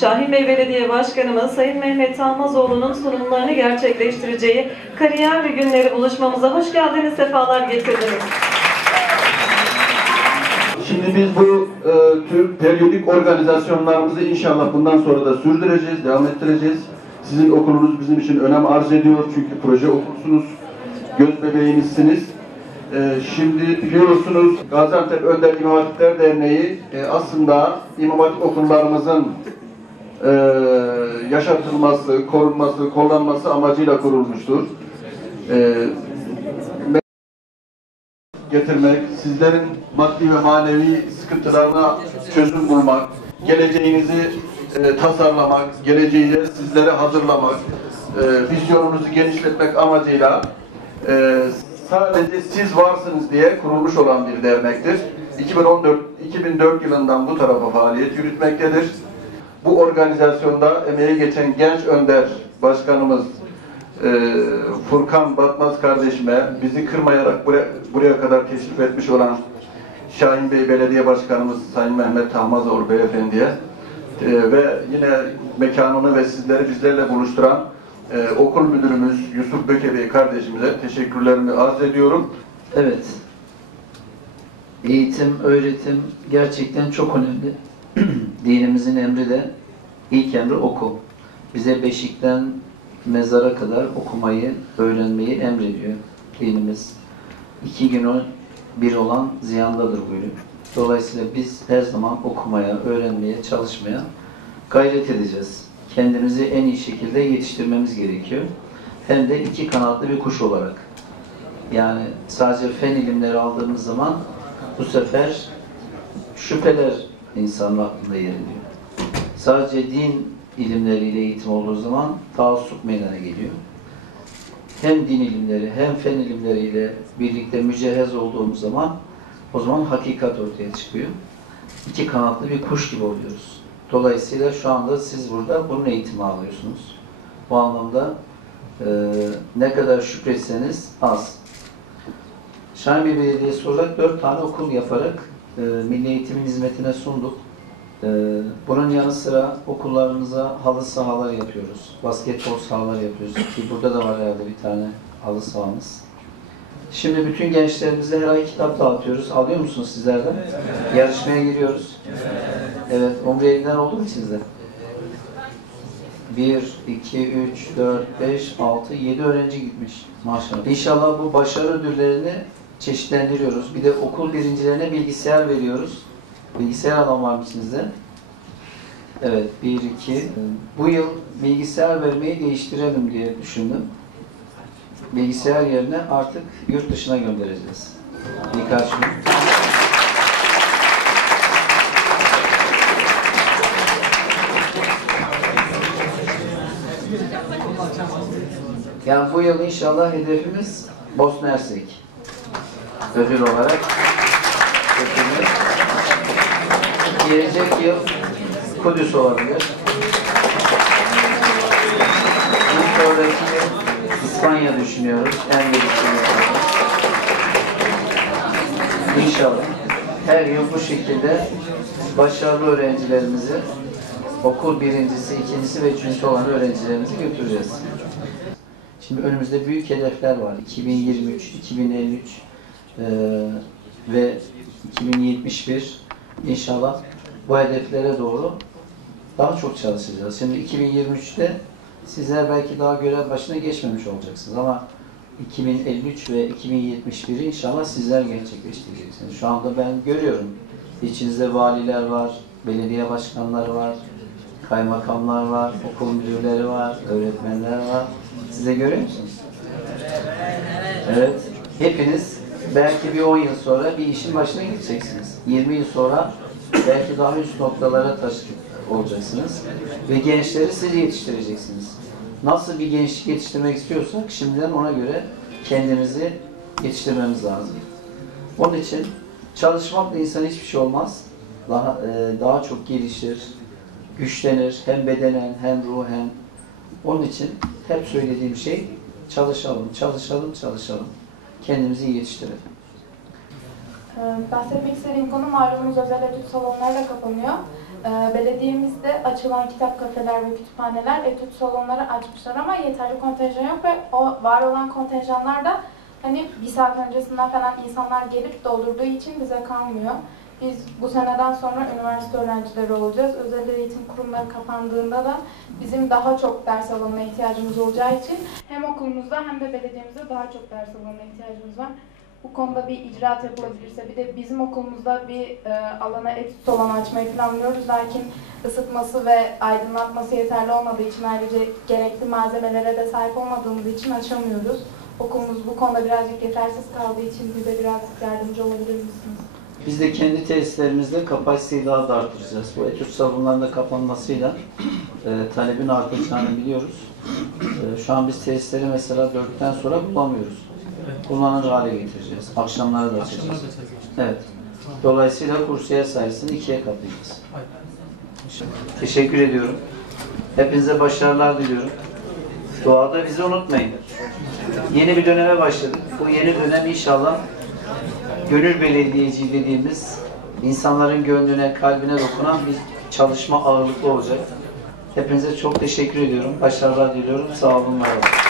Şahin Bey Belediye Başkanımız Sayın Mehmet Tahmazoğlu'nun sunumlarını gerçekleştireceği Kariyer Günleri buluşmamıza hoş geldiniz, sefalar getirdiniz. Şimdi biz bu tür periyodik organizasyonlarımızı inşallah bundan sonra da sürdüreceğiz, devam ettireceğiz. Sizin okulunuz bizim için önem arz ediyor çünkü proje okulsunuz, göz bebeğimizsiniz. Şimdi biliyorsunuz Gaziantep Önder İmam Hatipler Derneği aslında İmam Hatip okullarımızın yaşatılması, korunması, kullanması amacıyla kurulmuştur. Getirmek, sizlerin maddi ve manevi sıkıntılarına çözüm bulmak, geleceğinizi tasarlamak, geleceği sizlere hazırlamak, vizyonunuzu genişletmek amacıyla sadece siz varsınız diye kurulmuş olan bir dernektir. 2004 yılından bu tarafa faaliyet yürütmektedir. Bu organizasyonda emeği geçen genç önder başkanımız Furkan Batmaz kardeşime, bizi kırmayarak buraya kadar teşrif etmiş olan Şahin Bey Belediye Başkanımız Sayın Mehmet Tahmazoğlu Beyefendi'ye ve yine mekanını ve sizleri bizlerle buluşturan okul müdürümüz Yusuf Böke Bey kardeşimize teşekkürlerimi arz ediyorum. Evet, eğitim, öğretim gerçekten çok önemli. Dinimizin emri de ilk emri oku. Bize beşikten mezara kadar okumayı, öğrenmeyi emrediyor dinimiz. 2 gün bir olan ziyandadır buyuruyor. Dolayısıyla biz her zaman okumaya, öğrenmeye, çalışmaya gayret edeceğiz. Kendimizi en iyi şekilde yetiştirmemiz gerekiyor. Hem de iki kanatlı bir kuş olarak. Yani sadece fen ilimleri aldığımız zaman bu sefer şüpheler insanın aklında yer ediyor. Sadece din ilimleriyle eğitim olduğu zaman taassup meydana geliyor. Hem din ilimleri hem fen ilimleriyle birlikte mücehhez olduğumuz zaman o zaman hakikat ortaya çıkıyor. İki kanatlı bir kuş gibi oluyoruz. Dolayısıyla şu anda siz burada bunun eğitimi alıyorsunuz. Bu anlamda ne kadar şükretseniz az. Şahin Bey Belediyesi olarak 4 tane okul yaparak milli eğitimin hizmetine sunduk. Bunun yanı sıra okullarımıza halı sahalar yapıyoruz. Basketbol sahaları yapıyoruz. Ki burada da var herhalde bir tane halı sahamız. Şimdi bütün gençlerimize her ay kitap dağıtıyoruz. Alıyor musunuz sizler de? Evet. Yarışmaya giriyoruz. Evet. Umreli'den oldu mu sizde? 1, 2, 3, 4, 5, 6, 7 öğrenci gitmiş. Maşallah. İnşallah bu başarı ödüllerini çeşitlendiriyoruz. Bir de okul birincilerine bilgisayar veriyoruz. Bilgisayar alan var mı sizde? Evet. 1, 2. Bu yıl bilgisayar vermeyi değiştirelim diye düşündüm. Bilgisayar yerine artık yurt dışına göndereceğiz. Birkaç gün. Yani bu yıl inşallah hedefimiz Bosna Hersek ödül olarak. Gelecek yıl Kudüs olabilir. Bir sonraki yıl İspanya düşünüyoruz. En büyük düşünüyoruz. İnşallah her yıl bu şekilde başarılı öğrencilerimizi okul birincisi, ikincisi ve üçüncüsü olan öğrencilerimizi götüreceğiz. Şimdi önümüzde büyük hedefler var. 2023, 2053 ve 2071 İnşallah bu hedeflere doğru daha çok çalışacağız. Şimdi 2023'te sizler belki daha görev başına geçmemiş olacaksınız ama 2053 ve 2071'i inşallah sizler gerçekleştireceksiniz. Şu anda ben görüyorum. İçinizde valiler var, belediye başkanları var, kaymakamlar var, okul müdürleri var, öğretmenler var. Siz de görüyor musunuz? Evet. Hepiniz belki bir 10 yıl sonra bir işin başına gideceksiniz. 20 yıl sonra belki daha üst noktalara taşıyıp olacaksınız. Ve gençleri siz yetiştireceksiniz. Nasıl bir gençlik yetiştirmek istiyorsak şimdiden ona göre kendimizi yetiştirmemiz lazım. Onun için çalışmakla insan hiçbir şey olmaz. Daha çok gelişir, güçlenir. Hem bedenen hem ruhen. Onun için hep söylediğim şey çalışalım, çalışalım, çalışalım. Kendimizi yetiştirelim. Bahsetmek istediğim konu malumunuz özel etüt salonlarıyla kapanıyor. Belediyemizde açılan kitap kafeler ve kütüphaneler etüt salonları açmışlar ama yeterli kontenjan yok ve o var olan kontenjanlar da hani bir saat öncesinden falan insanlar gelip doldurduğu için bize kalmıyor. Biz bu seneden sonra üniversite öğrencileri olacağız. Özel eğitim kurumları kapandığında da bizim daha çok ders alanına ihtiyacımız olacağı için hem okulumuzda hem de belediyemizde daha çok ders alanına ihtiyacımız var. Bu konuda bir icraat yapılabilirse, bir de bizim okulumuzda bir alana etüt salonu açmayı planlıyoruz. Lakin ısıtması ve aydınlatması yeterli olmadığı için, ayrıca gerekli malzemelere de sahip olmadığımız için açamıyoruz. Okulumuz bu konuda birazcık yetersiz kaldığı için bize birazcık yardımcı olabilir misiniz? Biz de kendi tesislerimizde kapasiteyi daha da artıracağız. Bu etüt salonlarında kapanmasıyla talebin artacağını biliyoruz. Şu an biz tesisleri mesela 4'ten sonra bulamıyoruz. Kullanılır hale getireceğiz. Akşamları da açacağız. Evet. Dolayısıyla kursiyer sayısını 2'ye katlayacağız. Teşekkür ediyorum. Hepinize başarılar diliyorum. Duada bizi unutmayın. Yeni bir döneme başladık. Bu yeni dönem inşallah gönül belediyeci dediğimiz insanların gönlüne, kalbine dokunan bir çalışma ağırlıklı olacak. Hepinize çok teşekkür ediyorum. Başarılar diliyorum. Sağ olun, var olun.